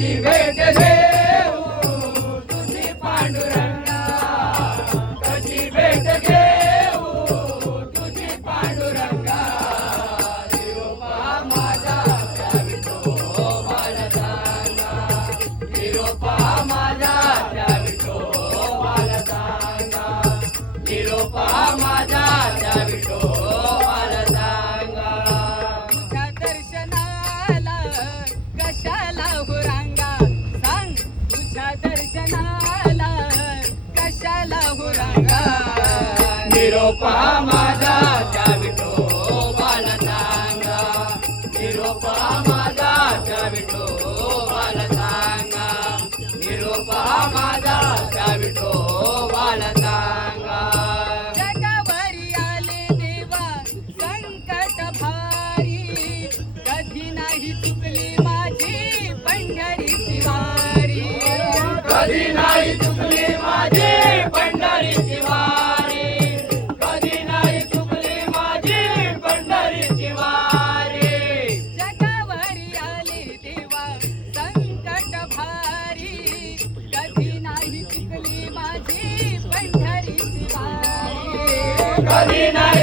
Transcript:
कधी भेट घेऊ तुझी पांडुरंगा, कधी भेट घेऊ तुझी पांडुरंगा. निरोपा माझा त्या विठोबाला सांगा, निरोपा माझा त्या विठोबाला सांगा, निरोपा माझा त्या विठोबाला सांगा. तुझ्या दर्शनाला कशाला हो रांगा, सांग तुझ्या दर्शनाला कशाला हो रांगा. निरोपा माझा त्या विठोबाला सांगा, निरोपा माझा त्या विठोबाला सांगा, निरोपा माझा त्या विठोबाला सांगा. जगावरी आले देवा संकट भारी, कधी नाही चुकली माझी पंढरीची वारी. कधी नाही चुकली माझी पंढरीची वारी, कधी नाही चुकली माझी पंढरीची वारी. जगावरी आले देवा संकट भारी, कधी नाही चुकली माझी पंढरीची वारी. कधी नाही